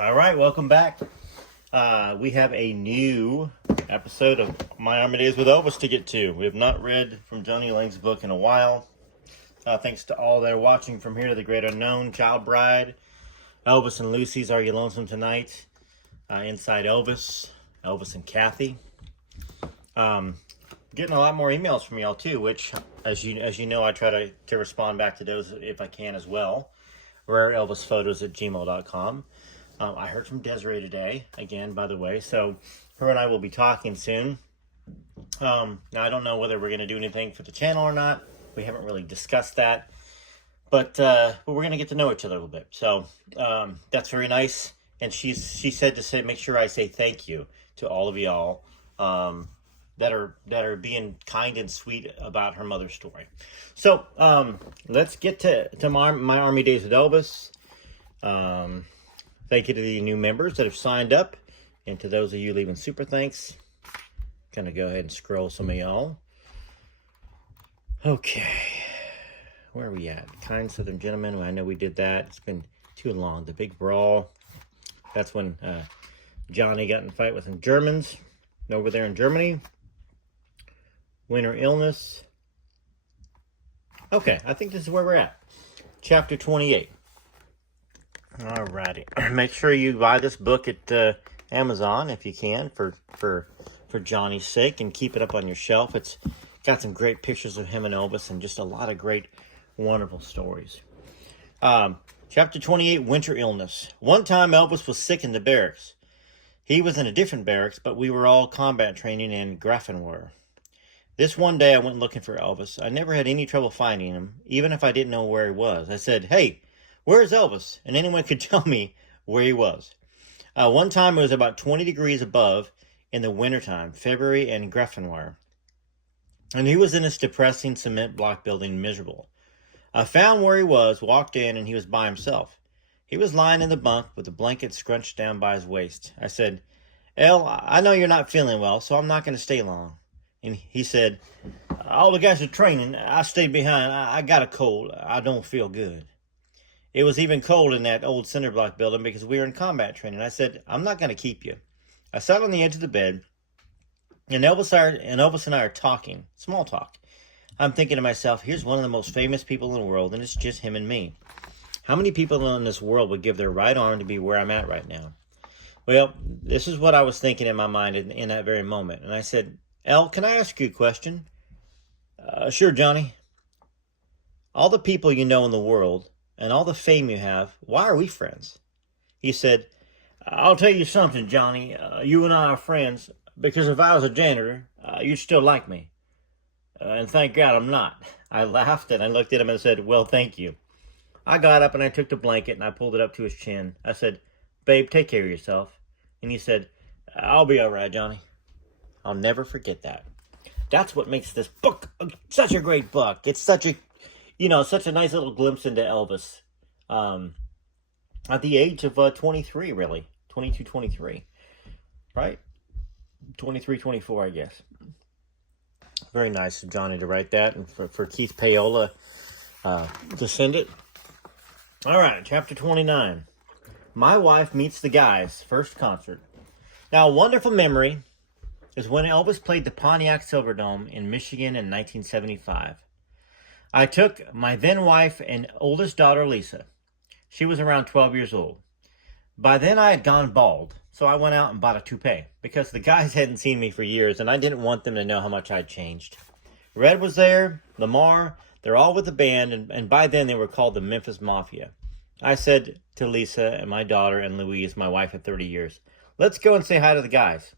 All right, welcome back. We have a new episode of My Army Days with Elvis to get to. We have not read from Johnny Lang's book in a while. Thanks to all that are watching from here to the Great Unknown, Child Bride, Elvis and Lucy's Are You Lonesome Tonight, Inside Elvis, Elvis and Kathy. Getting a lot more emails from y'all too, which, as you know, I try to respond back to those if I can as well. RareElvisPhotos@gmail.com. I heard from Desiree today, again, by the way, so her and I will be talking soon. Now, I don't know whether we're going to do anything for the channel or not. We haven't really discussed that, but we're going to get to know each other a little bit. So that's very nice, and she said to make sure I say thank you to all of y'all that are being kind and sweet about her mother's story. So let's get to my Army Days with Elvis. Thank you to the new members that have signed up, and to those of you leaving super thanks. Gonna go ahead and scroll some of y'all. Okay, where are we at? Kind Southern Gentleman. Well, I know we did that. It's been too long. The Big Brawl. That's when Johnny got in a fight with some Germans over there in Germany. Winter illness. Okay, I think this is where we're at. Chapter 28. Alrighty. Make sure you buy this book at Amazon if you can for Johnny's sake, and keep it up on your shelf. It's got some great pictures of him and Elvis and just a lot of great, wonderful stories. Chapter 28, Winter Illness. One time Elvis was sick in the barracks. He was in a different barracks, but we were all combat training in Grafenwehr. This one day I went looking for Elvis. I never had any trouble finding him, even if I didn't know where he was. I said, "Hey, where's Elvis?" And anyone could tell me where he was. One time it was about 20 degrees above in the wintertime, February in Grafenwehr. And he was in this depressing cement block building, miserable. I found where he was, walked in, and he was by himself. He was lying in the bunk with a blanket scrunched down by his waist. I said, "El, I know you're not feeling well, so I'm not going to stay long." And he said, "All the guys are training. I stayed behind. I got a cold. I don't feel good." It was even cold in that old cinder block building because we were in combat training. I said, "I'm not going to keep you." I sat on the edge of the bed, and Elvis and I are talking, small talk. I'm thinking to myself, here's one of the most famous people in the world, and it's just him and me. How many people in this world would give their right arm to be where I'm at right now? Well, this is what I was thinking in my mind in that very moment. And I said, "El, can I ask you a question?" Sure, Johnny." "All the people you know in the world, and all the fame you have, why are we friends?" He said, "I'll tell you something, Johnny. You and I are friends because if I was a janitor, you'd still like me. And thank God I'm not." I laughed and I looked at him and said, "Well, thank you." I got up and I took the blanket and I pulled it up to his chin. I said, "Babe, take care of yourself." And he said, "I'll be all right, Johnny." I'll never forget that. That's what makes this book such a great book. It's such a nice little glimpse into Elvis. At the age of 23, really. 22, 23. Right? 23, 24, I guess. Very nice of Johnny to write that, and for Keith Paola to send it. All right, chapter 29. My Wife Meets the Guys, first concert. Now, a wonderful memory is when Elvis played the Pontiac Silverdome in Michigan in 1975. I took my then wife and oldest daughter, Lisa. She was around 12 years old. By then I had gone bald, so I went out and bought a toupee because the guys hadn't seen me for years and I didn't want them to know how much I'd changed. Red was there, Lamar, they're all with the band, and by then they were called the Memphis Mafia. I said to Lisa and my daughter and Louise, my wife of 30 years, "Let's go and say hi to the guys."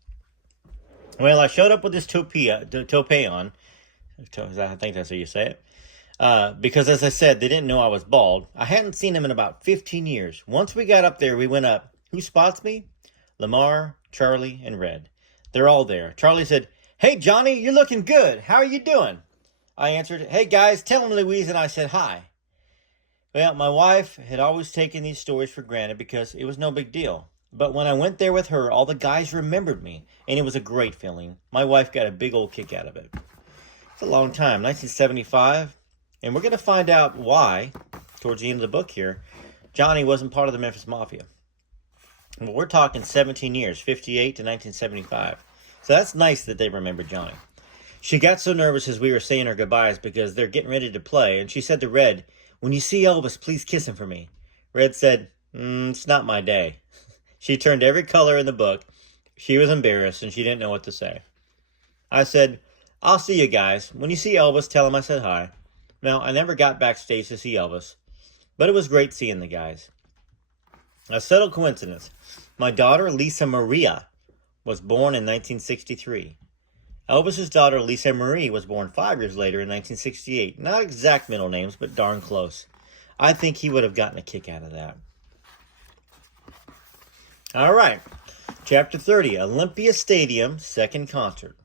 Well, I showed up with this toupee on. I think that's how you say it. Because, as I said, they didn't know I was bald. I hadn't seen them in about 15 years. Once we got up there, we went up. Who spots me? Lamar, Charlie, and Red. They're all there. Charlie said, "Hey, Johnny, you're looking good. How are you doing?" I answered, "Hey, guys, tell them Louise and I said hi." Well, my wife had always taken these stories for granted because it was no big deal. But when I went there with her, all the guys remembered me, and it was a great feeling. My wife got a big old kick out of it. It's a long time, 1975, and we're going to find out why, towards the end of the book here, Johnny wasn't part of the Memphis Mafia. Well, we're talking 17 years, 58 to 1975. So that's nice that they remember Johnny. She got so nervous as we were saying our goodbyes because they're getting ready to play, and she said to Red, "When you see Elvis, please kiss him for me." Red said, "It's not my day." She turned every color in the book. She was embarrassed, and she didn't know what to say. I said, "I'll see you guys. When you see Elvis, tell him I said hi." Now, I never got backstage to see Elvis, but it was great seeing the guys. A subtle coincidence. My daughter, Lisa Maria, was born in 1963. Elvis's daughter, Lisa Marie, was born 5 years later in 1968. Not exact middle names, but darn close. I think he would have gotten a kick out of that. All right. Chapter 30, Olympia Stadium, second concert.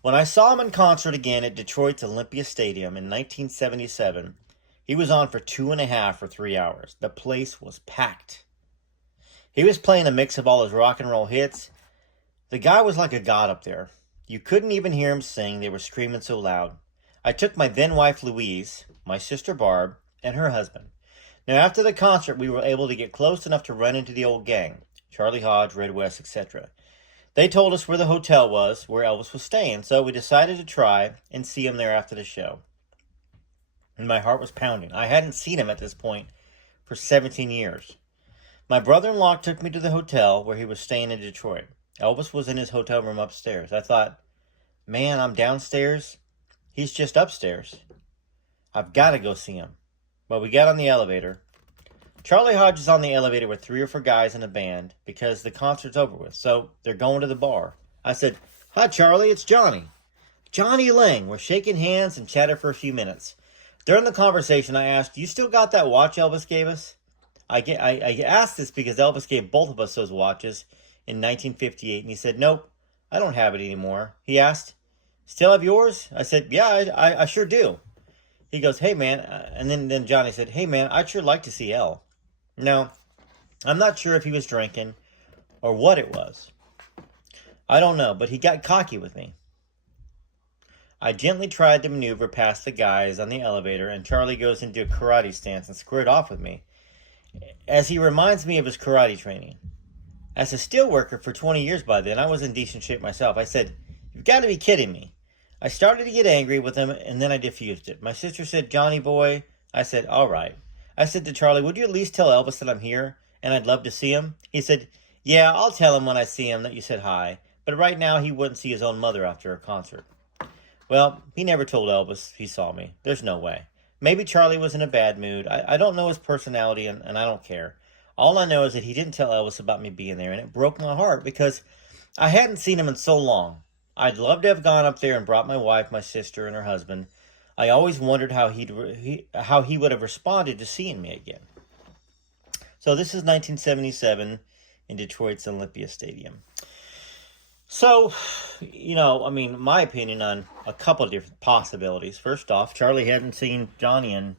When I saw him in concert again at Detroit's Olympia Stadium in 1977, he was on for 2.5 or 3 hours. The place was packed. He was playing a mix of all his rock and roll hits. The guy was like a god up there. You couldn't even hear him sing. They were screaming so loud. I took my then wife Louise, my sister Barb, and her husband. Now after the concert, we were able to get close enough to run into the old gang. Charlie Hodge, Red West, etc. They told us where the hotel was, where Elvis was staying, so we decided to try and see him there after the show. And my heart was pounding. I hadn't seen him at this point for 17 years. My brother-in-law took me to the hotel where he was staying in Detroit. Elvis was in his hotel room upstairs. I thought, man, I'm downstairs. He's just upstairs. I've got to go see him. Well, we got on the elevator. Charlie Hodge is on the elevator with 3 or 4 guys in a band because the concert's over with, so they're going to the bar. I said, "Hi, Charlie, it's Johnny." Johnny Lang. We're shaking hands and chatted for a few minutes. During the conversation, I asked, "You still got that watch Elvis gave us?" I asked this because Elvis gave both of us those watches in 1958, and he said, "Nope, I don't have it anymore." He asked, "Still have yours?" I said, "Yeah, I sure do." He goes, "Hey, man," and then Johnny said, "Hey, man, I'd sure like to see El." Now, I'm not sure if he was drinking or what it was. I don't know, but he got cocky with me. I gently tried to maneuver past the guys on the elevator, and Charlie goes into a karate stance and squared off with me, as he reminds me of his karate training. As a steel worker for 20 years by then, I was in decent shape myself. I said, "You've got to be kidding me." I started to get angry with him, and then I diffused it. My sister said, "Johnny boy." I said, "All right." I said to Charlie, "Would you at least tell Elvis that I'm here and I'd love to see him?" He said, "Yeah, I'll tell him when I see him that you said hi, but right now he wouldn't see his own mother after a concert." Well, he never told Elvis he saw me. There's no way. Maybe Charlie was in a bad mood. I don't know his personality, and I don't care. All I know is that he didn't tell Elvis about me being there, and it broke my heart because I hadn't seen him in so long. I'd love to have gone up there and brought my wife, my sister, and her husband. I always wondered how he would have responded to seeing me again. So this is 1977 in Detroit's Olympia Stadium. So, my opinion on a couple of different possibilities. First off, Charlie hadn't seen Johnny in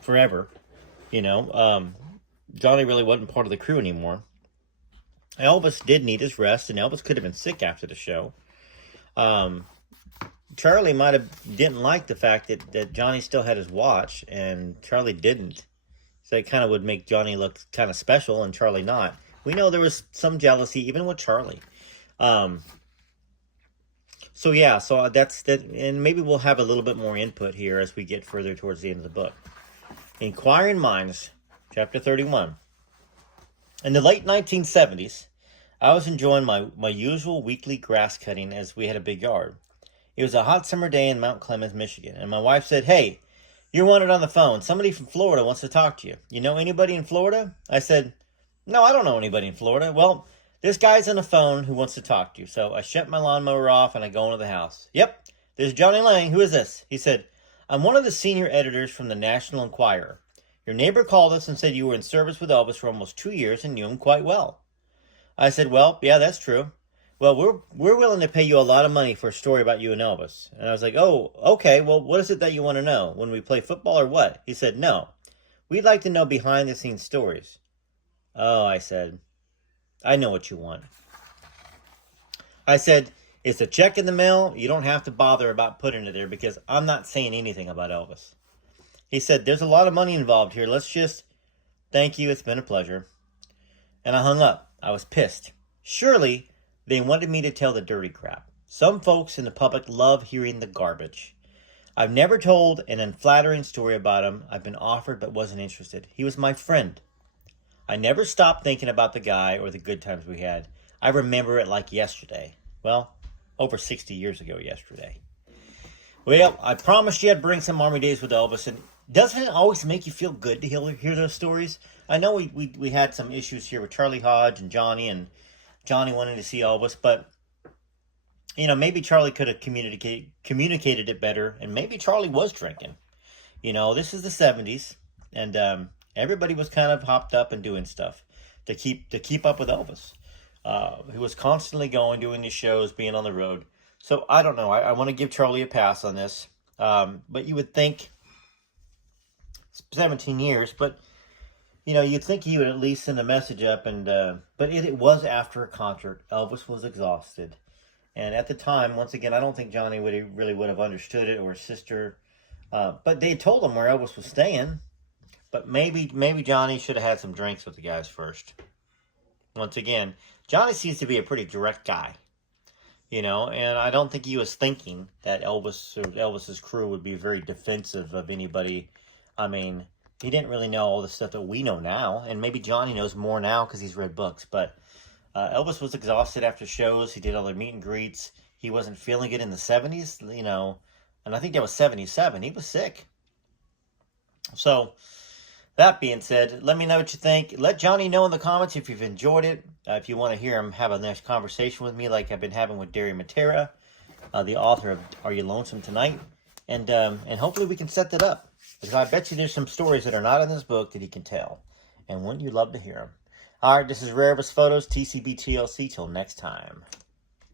forever. Johnny really wasn't part of the crew anymore. Elvis did need his rest, and Elvis could have been sick after the show. Charlie didn't like the fact that Johnny still had his watch, and Charlie didn't. So it kind of would make Johnny look kind of special, and Charlie not. We know there was some jealousy, even with Charlie. So that's that, and maybe we'll have a little bit more input here as we get further towards the end of the book. Inquiring Minds, Chapter 31. In the late 1970s, I was enjoying my usual weekly grass cutting as we had a big yard. It was a hot summer day in Mount Clemens, Michigan, and my wife said, "Hey, you're wanted on the phone. Somebody from Florida wants to talk to you. You know anybody in Florida?" I said, "No, I don't know anybody in Florida." "Well, this guy's on the phone who wants to talk to you." So I shut my lawnmower off and I go into the house. "Yep, there's Johnny Lang. Who is this?" He said, "I'm one of the senior editors from the National Enquirer. Your neighbor called us and said you were in service with Elvis for almost 2 years and knew him quite well." I said, "Well, yeah, that's true." "Well, we're willing to pay you a lot of money for a story about you and Elvis." And I was like, "Oh, okay, well, what is it that you want to know? When we play football or what?" He said, "No, we'd like to know behind-the-scenes stories." "Oh," I said, "I know what you want." I said, "It's a check in the mail. You don't have to bother about putting it there because I'm not saying anything about Elvis." He said, "There's a lot of money involved here. Let's just..." "Thank you. It's been a pleasure." And I hung up. I was pissed. Surely they wanted me to tell the dirty crap. Some folks in the public love hearing the garbage. I've never told an unflattering story about him. I've been offered but wasn't interested. He was my friend. I never stopped thinking about the guy or the good times we had. I remember it like yesterday. Well, over 60 years ago yesterday. Well, I promised you I'd bring some Army Days with Elvis, and doesn't it always make you feel good to hear those stories? I know we had some issues here with Charlie Hodge and Johnny wanting to see Elvis, but you know, maybe Charlie could have communicated it better, and maybe Charlie was drinking. You know, this is the 70s, and everybody was kind of hopped up and doing stuff to keep up with Elvis. He was constantly doing these shows, being on the road. So I don't know. I want to give Charlie a pass on this, but you would think 17 years, but you know, you'd think he would at least send a message up, and but it was after a concert. Elvis was exhausted. And at the time, once again, I don't think Johnny really would have understood it, or his sister. But they told him where Elvis was staying. But maybe Johnny should have had some drinks with the guys first. Once again, Johnny seems to be a pretty direct guy. You know, and I don't think he was thinking that Elvis's crew would be very defensive of anybody. I mean, he didn't really know all the stuff that we know now. And maybe Johnny knows more now because he's read books. But Elvis was exhausted after shows. He did all the meet and greets. He wasn't feeling it in the 70s, you know. And I think that was 77. He was sick. So, that being said, let me know what you think. Let Johnny know in the comments if you've enjoyed it. If you want to hear him have a nice conversation with me like I've been having with Derry Matera, the author of Are You Lonesome Tonight? And hopefully we can set that up. Because I bet you there's some stories that are not in this book that he can tell. And wouldn't you love to hear them? All right, this is Rare Elvis Photos, TCB TLC. Till next time.